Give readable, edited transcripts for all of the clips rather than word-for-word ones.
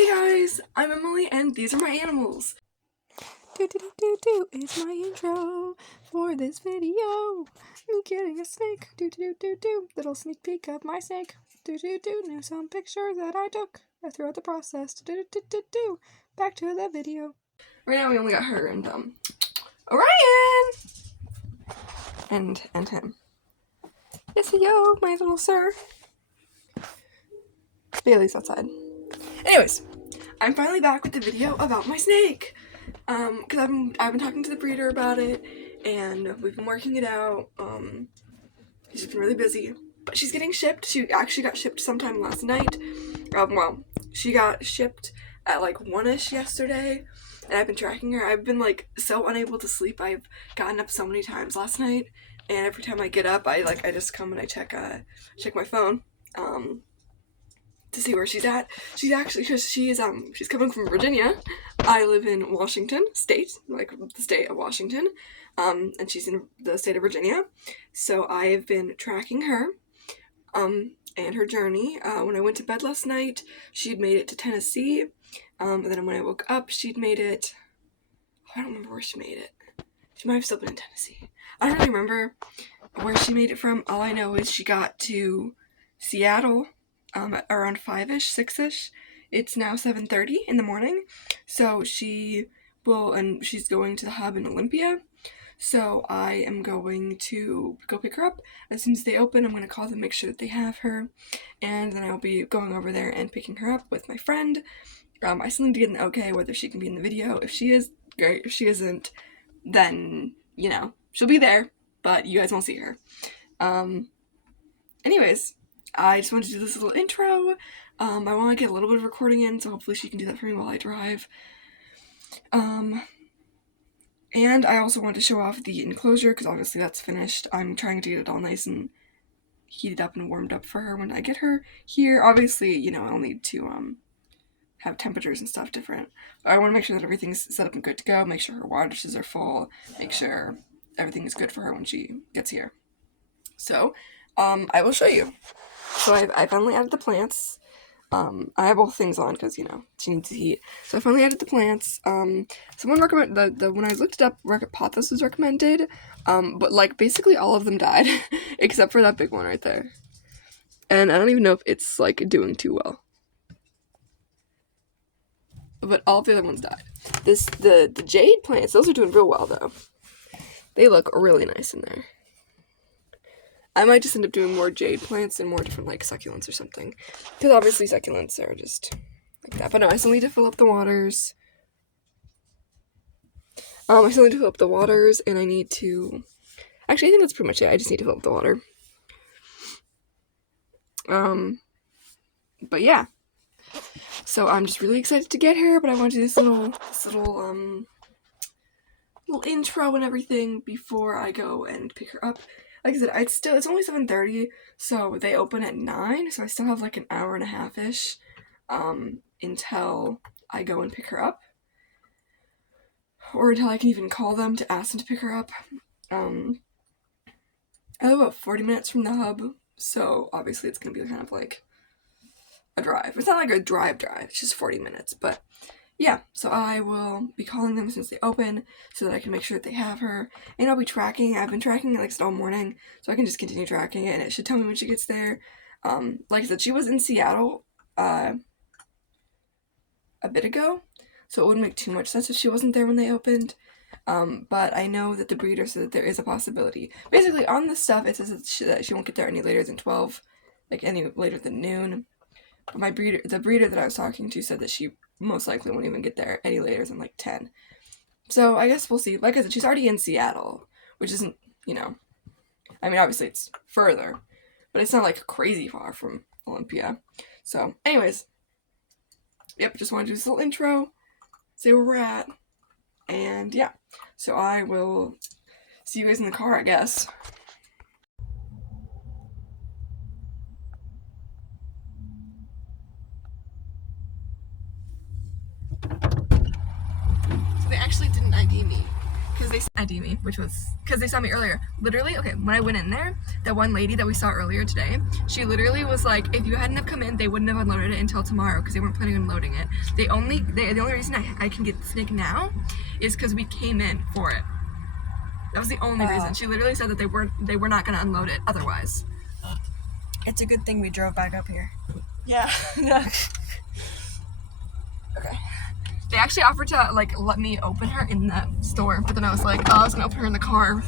Hey guys, I'm Emily and these are my animals. Do is my intro for this video. Me getting a snake. Do. Little sneak peek of my snake. Do. Knew some pictures that I took throughout the process. Do. Back to the video. Right now we only got her and Orion and him. Yes, yo, my little sir. Bailey's outside. Anyways, I'm finally back with the video about my snake. Cause I've been talking to the breeder about it, and we've been working it out. She's been really busy, but she's getting shipped. She actually got shipped sometime last night. Well, she got shipped at like 1-ish yesterday, and I've been tracking her. I've been like so unable to sleep. I've gotten up so many times last night, and every time I get up, I just come and I check my phone, to see where she's at. She's actually, cause she's coming from Virginia. I live in Washington State, like the state of Washington, and she's in the state of Virginia. So I have been tracking her, and her journey. When I went to bed last night, she'd made it to Tennessee, and then when I woke up, she'd made it, I don't remember where she made it. She might have still been in Tennessee. I don't really remember where she made it from. All I know is she got to Seattle, at around 5-ish, 6-ish. It's now 7:30 in the morning, so she's going to the hub in Olympia, so I am going to go pick her up. As soon as they open, I'm going to call them, make sure that they have her, and then I'll be going over there and picking her up with my friend. I still need to get an okay whether she can be in the video. If she is, great. If she isn't, then, she'll be there, but you guys won't see her. Anyways, I just wanted to do this little intro. I want to get a little bit of recording in, so hopefully she can do that for me while I drive. And I also want to show off the enclosure, because obviously that's finished. I'm trying to get it all nice and heated up and warmed up for her when I get her here. Obviously, I'll need to have temperatures and stuff different. But I want to make sure that everything's set up and good to go, make sure her water dishes are full, make sure everything is good for her when she gets here. So, I will show you. So I finally added the plants. I have both things on because, she needs to heat. So I finally added the plants. Someone recommended, when I looked it up, pothos was recommended, but basically all of them died, except for that big one right there. And I don't even know if it's, doing too well. But all of the other ones died. The jade plants, those are doing real well, though. They look really nice in there. I might just end up doing more jade plants and more different, succulents or something. Because obviously succulents are just like that. But no, I still need to fill up the waters. And I need to... Actually, I think that's pretty much it. I just need to fill up the water. But yeah. So I'm just really excited to get her, but I want to do this little intro and everything before I go and pick her up. Like I said, it's only 7:30, so they open at 9, so I still have an hour and a half-ish, until I go and pick her up. Or until I can even call them to ask them to pick her up. I live about 40 minutes from the hub, so obviously it's gonna be kind of like a drive. It's not like a drive, it's just 40 minutes, but yeah, so I will be calling them as soon as they open so that I can make sure that they have her. And I'll be tracking. I've been tracking it all morning, so I can just continue tracking it, and it should tell me when she gets there. Like I said, she was in Seattle a bit ago, so it wouldn't make too much sense if she wasn't there when they opened. But I know that the breeder said that there is a possibility. Basically, on this stuff, it says that she won't get there any later than 12, any later than noon. But the breeder that I was talking to said that she most likely won't even get there any later than 10. So I guess we'll see. Like I said, she's already in Seattle, which isn't, obviously it's further, but it's not crazy far from Olympia. So anyways, yep, just wanted to do this little intro, say where we're at, and yeah, so I will see you guys in the car, I guess. They actually didn't ID me, because ID me, which was because they saw me earlier. Literally, okay, when I went in there, that one lady that we saw earlier today, she literally was like, if you hadn't have come in, they wouldn't have unloaded it until tomorrow because they weren't planning on loading it. The only reason I can get the snake now is because we came in for it. That was the only reason. She literally said that they were not going to unload it otherwise. It's a good thing we drove back up here. Yeah. Okay. They actually offered to like let me open her in the store, but then I was like, oh, I was gonna open her in the car.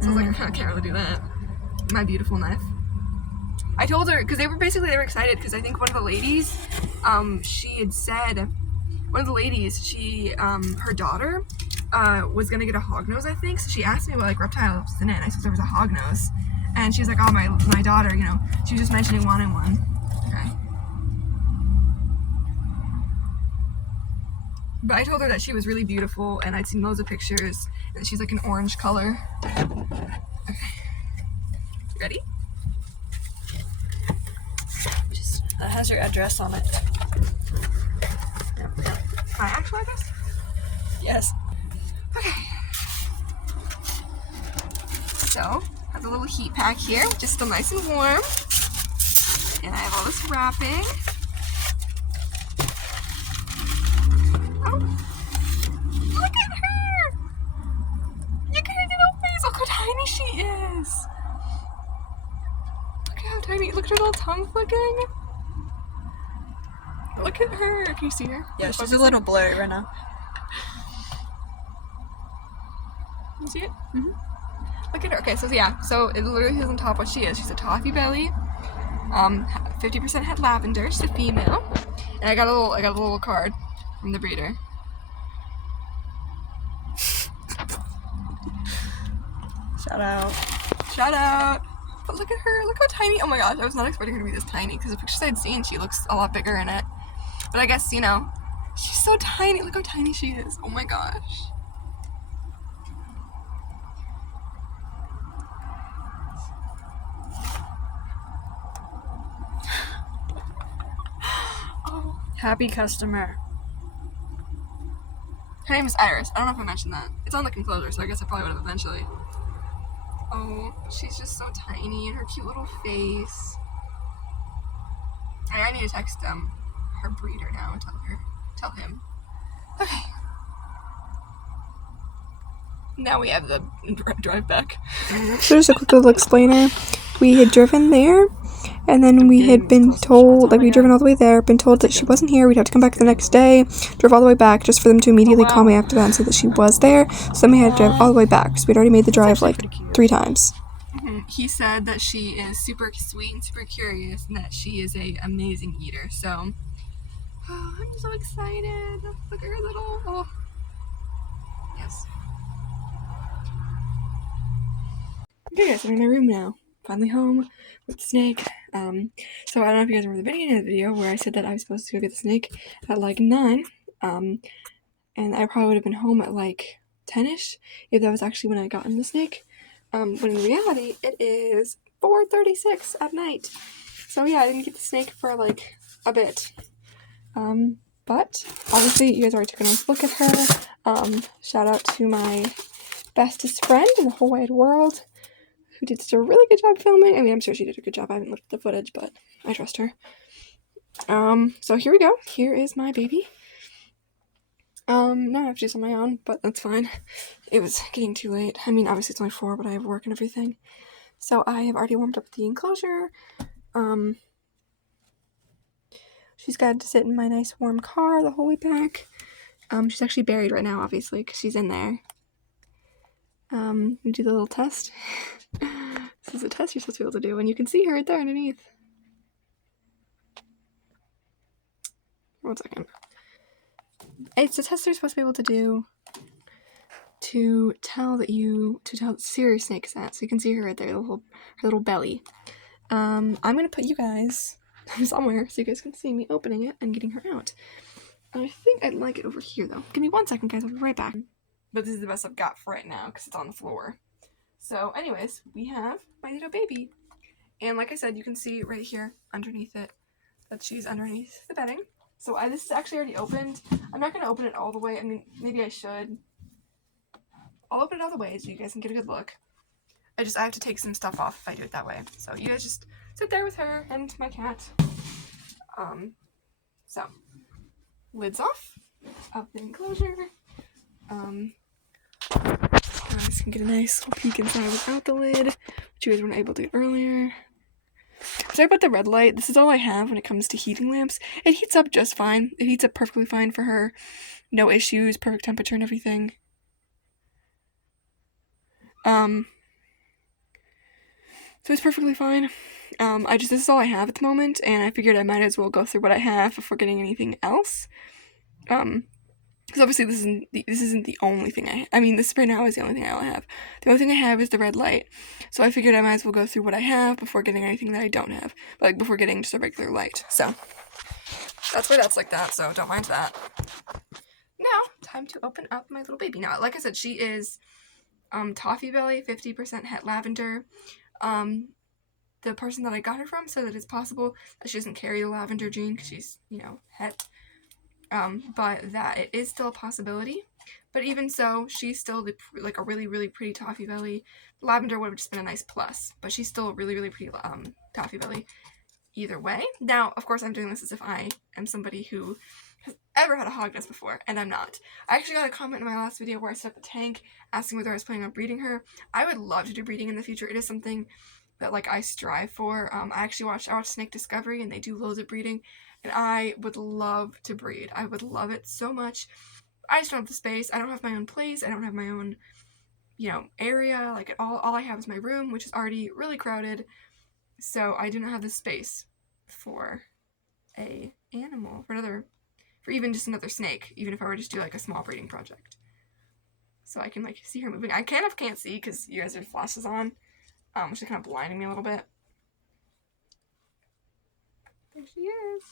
So I was like, I kind of can't really do that. My beautiful knife. I told her because they were excited because I think one of the ladies, she had said, her daughter, was gonna get a hognose, I think. So she asked me what like reptile was in it. I said there was a hognose, and she was like, oh, my daughter, you know, she was just mentioning wanting one. Okay. But I told her that she was really beautiful, and I'd seen loads of pictures, and she's like an orange color. Okay. Ready? That has your address on it. My actual address? Yes. Okay. So, I have a little heat pack here, which is still nice and warm. And I have all this wrapping. Oh, look at her! Look at her little face. Look how tiny she is. Look at how tiny. Look at her little tongue flicking. Look at her. Can you see her? Yeah, she's a little blurry right now. You see it? Mm-hmm. Look at her. Okay, so yeah, so it literally says on top what she is. She's a toffee belly. 50% had lavender. She's a female. And I got a little card from the breeder. Shout out. Shout out. But look at her. Look how tiny. Oh my gosh, I was not expecting her to be this tiny because the pictures I'd seen, she looks a lot bigger in it. But I guess, you know, she's so tiny. Look how tiny she is. Oh my gosh. Oh. Happy customer. Her name is Iris. I don't know if I mentioned that. It's on the enclosure, so I guess I probably would have eventually. Oh, she's just so tiny and her cute little face. I need to text her breeder now and tell him. Okay. Now we have the drive back. So just a quick little explainer. We had driven there, and then we had been told, like, we'd driven all the way there, been told that she wasn't here, we'd have to come back the next day, drove all the way back just for them to immediately call me after that and say that she was there, so then we had to drive all the way back, so we'd already made the drive, like, 3 times. Mm-hmm. He said that she is super sweet and super curious, and that she is an amazing eater, so, oh, I'm so excited. Look at her little, oh, yes. Okay guys, I'm in my room now. Finally home with the snake. So I don't know if you guys remember the beginning of the video where I said that I was supposed to go get the snake at like 9. And I probably would have been home at like 10ish if that was actually when I got in the snake. When in reality it is 4:36 at night. So yeah, I didn't get the snake for like a bit. But obviously you guys already took a nice look at her. Shout out to my bestest friend in the whole wide world, who did such a really good job filming. I mean, I'm sure she did a good job. I haven't looked at the footage, but I trust her. So here we go. Here is my baby. No, I have to do this on my own, but that's fine. It was getting too late. I mean, obviously it's only 4, but I have work and everything. So I have already warmed up the enclosure. She's got to sit in my nice warm car the whole way back. She's actually buried right now, obviously, because she's in there. We do the little test. This is a test you're supposed to be able to do, and you can see her right there underneath. 1 second. It's a test you're supposed to be able to do to tell serious snake scent. So you can see her right there, her little belly. I'm gonna put you guys somewhere so you guys can see me opening it and getting her out. I think I'd like it over here though. Give me 1 second, guys. I'll be right back. But this is the best I've got for right now because it's on the floor. So anyways, we have my little baby. And like I said, you can see right here underneath it that she's underneath the bedding. So this is actually already opened. I'm not going to open it all the way. I mean, maybe I should. I'll open it all the way so you guys can get a good look. I have to take some stuff off if I do it that way. So you guys just sit there with her and my cat. So lids off of the enclosure. You guys can get a nice little peek inside without the lid, which you guys weren't able to get earlier. Sorry about the red light. This is all I have when it comes to heating lamps. It heats up just fine. It heats up perfectly fine for her. No issues, perfect temperature and everything. So it's perfectly fine. This is all I have at the moment, and I figured I might as well go through what I have before getting anything else. Because obviously this isn't the only thing this right now is the only thing I have. The only thing I have is the red light. So I figured I might as well go through what I have before getting anything that I don't have. Like, before getting just a regular light. So, that's why that's like that, so don't mind that. Now, time to open up my little baby. Now, like I said, she is Toffee Belly, 50% het lavender. The person that I got her from said that it's possible that she doesn't carry the lavender gene because she's, het. But that it is still a possibility. But even so, she's still a really, really pretty Toffee Belly. Lavender would have just been a nice plus, but she's still a really, really pretty Toffee Belly either way. Now, of course, I'm doing this as if I am somebody who has ever had a Hognose before, and I'm not. I actually got a comment in my last video where I set up a tank asking whether I was planning on breeding her. I would love to do breeding in the future. It is something that I strive for. I watched Snake Discovery, and they do loads of breeding, and I would love to breed. I would love it so much. I just don't have the space. I don't have my own place. I don't have my own, area. All I have is my room, which is already really crowded. So I do not have the space for a animal, for even just another snake, even if I were to just do a small breeding project. So I can see her moving. I can't see because you guys have flashes on, which is kind of blinding me a little bit. There she is.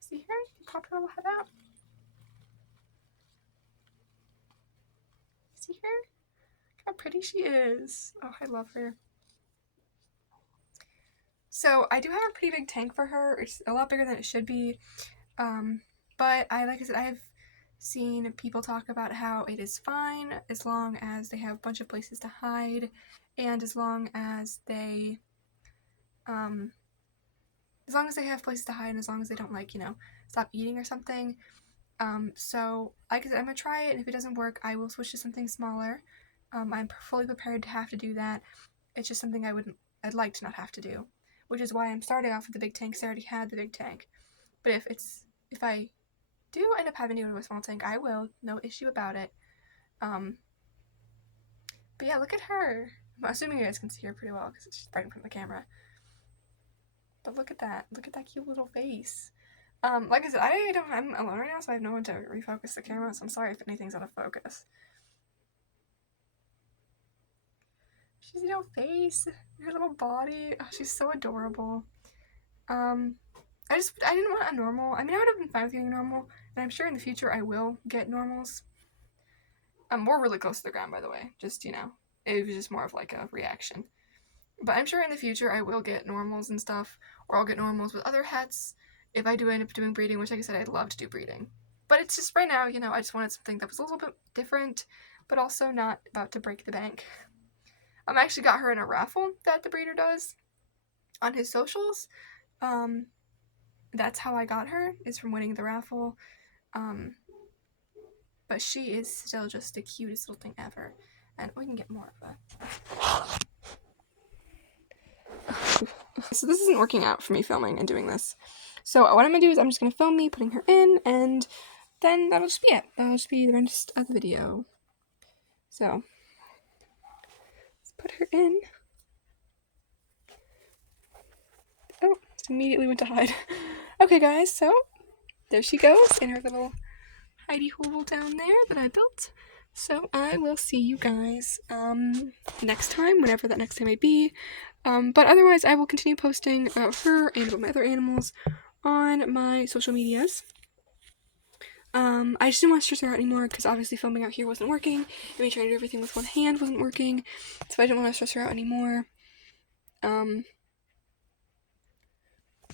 See her? Pop her little head out. See her? Look how pretty she is. Oh, I love her. So I do have a pretty big tank for her. It's a lot bigger than it should be. But like I said, I have seen people talk about how it is fine as long as they have a bunch of places to hide, and as long as they have places to hide, and as long as they don't stop eating or something. So like I said, I'm gonna try it, and if it doesn't work, I will switch to something smaller. I'm fully prepared to have to do that. It's just something I'd like to not have to do, which is why I'm starting off with the big tank, because I already had the big tank. But if I do end up having to go to a small tank, I will. No issue about it. But yeah, look at her. I'm assuming you guys can see her pretty well because she's right in front of the camera. But look at that. Look at that cute little face. Like I said, I'm alone right now, so I have no one to refocus the camera, so I'm sorry if anything's out of focus. She's a little face, her little body. Oh, she's so adorable. I didn't want a normal. I would have been fine with getting normal, and I'm sure in the future I will get normals. We're really close to the ground, by the way. Just, it was just more of a reaction. But I'm sure in the future I will get normals and stuff, or I'll get normals with other hets if I do end up doing breeding, which, like I said, I'd love to do breeding. But it's just right now, I just wanted something that was a little bit different, but also not about to break the bank. I actually got her in a raffle that the breeder does on his socials. That's how I got her, is from winning the raffle. But she is still just the cutest little thing ever. And we can get more of that. So this isn't working out for me filming and doing this. So what I'm going to do is I'm just going to film me putting her in, and then that'll just be it. That'll just be the rest of the video. So, let's put her in. Oh, just immediately went to hide. Okay guys, so there she goes in her little hidey hole down there that I built. So I will see you guys next time, whenever that next time may be. But otherwise, I will continue posting about her and about my other animals on my social medias. I just didn't want to stress her out anymore because obviously filming out here wasn't working, and me trying to do everything with one hand wasn't working, so I didn't want to stress her out anymore.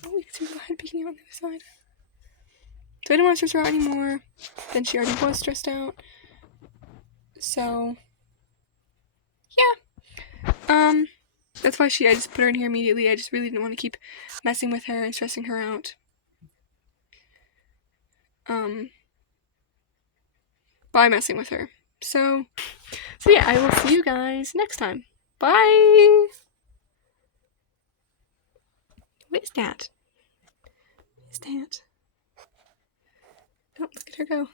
Oh, you can see the head peeking out on the other side. So I didn't want to stress her out anymore. Then she already was stressed out. So, yeah. That's why I just put her in here immediately. I just really didn't want to keep messing with her and stressing her out. By messing with her. So yeah, I will see you guys next time. Bye! What is that? What is that? Oh, let's get her go.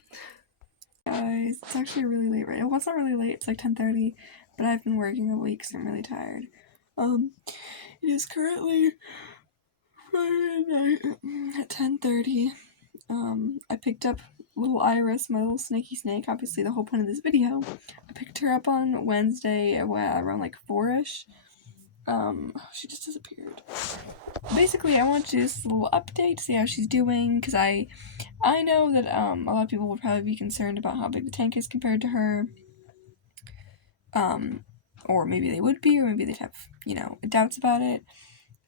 Guys, it's actually really late right now. Well, it's not really late, it's like 10:30, but I've been working a week, so I'm really tired. It is currently Friday night at 10:30. I picked up little Iris, my little snaky snake, obviously the whole point of this video. I picked her up on Wednesday around like 4-ish. She just disappeared. Basically, I want to do this little update to see how she's doing, because I know that a lot of people will probably be concerned about how big the tank is compared to her. Or maybe they would be, or maybe they'd have, doubts about it.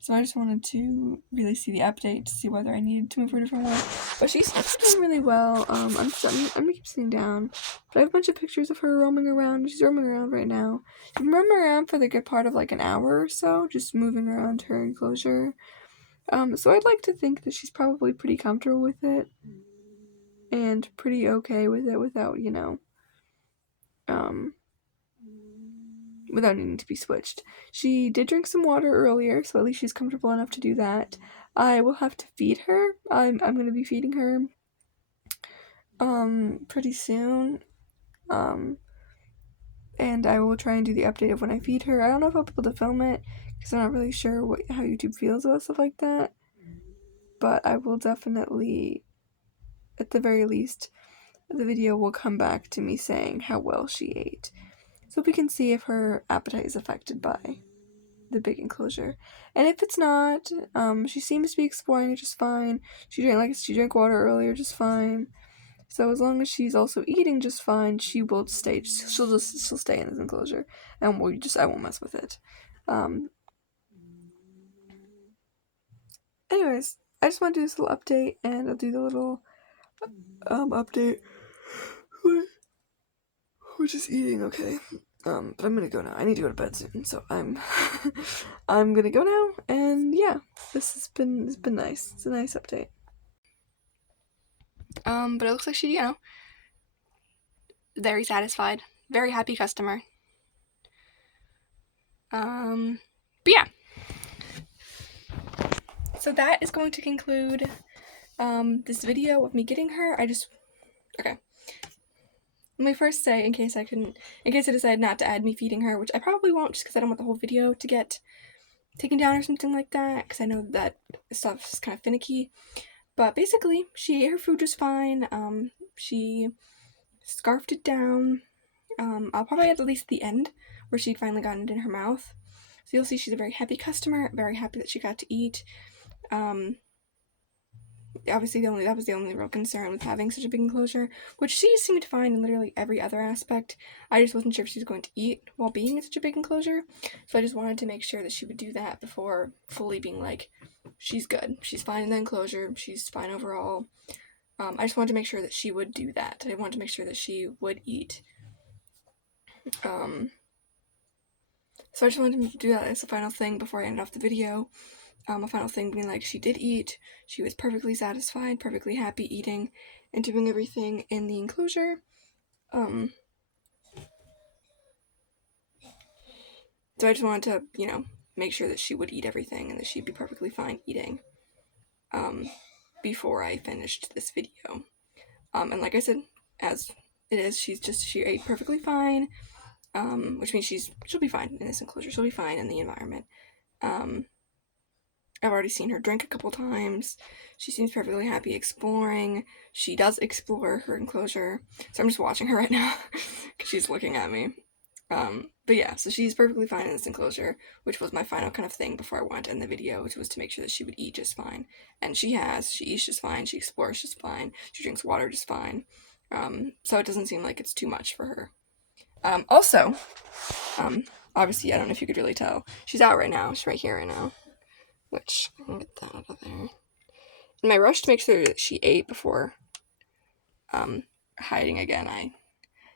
So I just wanted to really see the update to see whether I needed to move her a different way. But she's doing really well. I'm gonna keep sitting down. But I have a bunch of pictures of her roaming around. She's roaming around right now. She's been roaming around for the good part of like an hour or so, just moving around her enclosure. So I'd like to think that she's probably pretty comfortable with it. And pretty okay with it without, without needing to be switched. She did drink some water earlier, so at least she's comfortable enough to do that. I will have to feed her. I'm going to be feeding her pretty soon. And I will try and do the update of when I feed her. I don't know if I'll be able to film it because I'm not really sure how YouTube feels about stuff like that. But I will definitely, at the very least, the video will come back to me saying how well she ate. So we can see if her appetite is affected by the big enclosure. And if it's not, she seems to be exploring it just fine. She drank water earlier just fine. So as long as she's also eating just fine, she will stay. She'll stay in this enclosure, and I won't mess with it. Anyways, I just want to do this little update, and I'll do the little update. We're just eating, okay. But I'm gonna go now. I need to go to bed soon, so I'm gonna go now, and yeah, it's been nice. It's a nice update. But it looks like she, very satisfied, very happy customer. But yeah. So that is going to conclude this video of me getting her. Okay. Let me first say, in case I decide not to add me feeding her, which I probably won't just because I don't want the whole video to get taken down or something like that, because I know that stuff is kind of finicky. But basically, she ate her food just fine. She scarfed it down. I'll probably add at least the end where she'd finally gotten it in her mouth. So you'll see she's a very happy customer, very happy that she got to eat. Obviously that was the only real concern with having such a big enclosure, which she seemed to find in literally every other aspect. I just wasn't sure if she was going to eat while being in such a big enclosure, so I just wanted to make sure that she would do that before fully being like, she's good, she's fine in the enclosure, she's fine overall. I just wanted to make sure that she would do that. I wanted to make sure that she would eat. So I just wanted to do that as a final thing before I ended off the video. A final thing being like, she did eat, she was perfectly satisfied, perfectly happy eating and doing everything in the enclosure. So I just wanted to, make sure that she would eat everything and that she'd be perfectly fine eating before I finished this video. And like I said, as it is, she ate perfectly fine, which means she'll be fine in this enclosure, she'll be fine in the environment. I've already seen her drink a couple times. She seems perfectly happy exploring. She does explore her enclosure. So I'm just watching her right now because she's looking at me. But yeah, so she's perfectly fine in this enclosure, which was my final kind of thing before I wanted to end the video, which was to make sure that she would eat just fine. And she eats just fine, she explores just fine, she drinks water just fine. So it doesn't seem like it's too much for her. Also, obviously, I don't know if you could really tell, she's out right now, she's right here right now. Which, I can get that out of there. In my rush to make sure that she ate before hiding again, I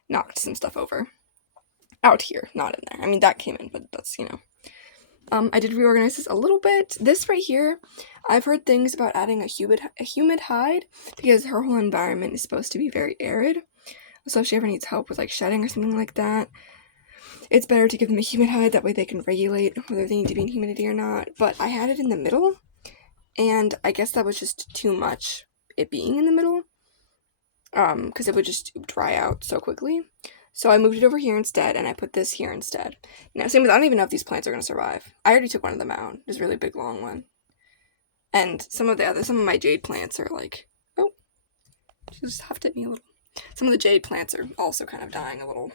knocked some stuff over. Out here, not in there. I mean, that came in, but that's, you know. I did reorganize this a little bit. This right here, I've heard things about adding a humid hide because her whole environment is supposed to be very arid. So if she ever needs help with like shedding or something like that, it's better to give them a humid hide. That way they can regulate whether they need to be in humidity or not. But I had it in the middle, and I guess that was just too much, it being in the middle, because it would just dry out so quickly. So I moved it over here instead, and I put this here instead. Now, same with, I don't even know if these plants are going to survive. I already took one of them out. This really big, long one. And some of my jade plants are like, oh, she just huffed at me a little. Some of the jade plants are also kind of dying a little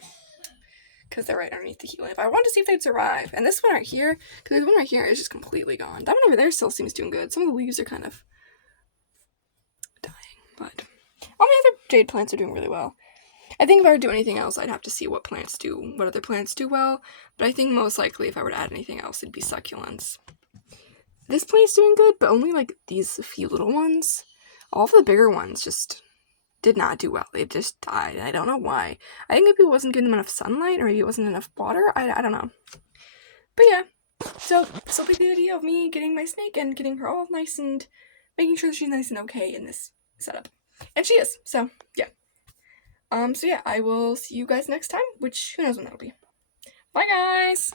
because they're right underneath the heat lamp. I wanted to see if they'd survive. And this one right here, because the one right here is just completely gone. That one over there still seems doing good. Some of the leaves are kind of dying, but all my other jade plants are doing really well. I think if I were to do anything else, I'd have to see what other plants do well, but I think most likely if I were to add anything else, it'd be succulents. This plant's doing good, but only like these few little ones. All of the bigger ones just did not do well. They just died. I don't know why. I think maybe it wasn't giving them enough sunlight, or maybe it wasn't enough water. I don't know. But yeah, so this will be the video of me getting my snake and getting her all nice and making sure that she's nice and okay in this setup. And she is, so yeah. So yeah, I will see you guys next time, which who knows when that'll be. Bye guys!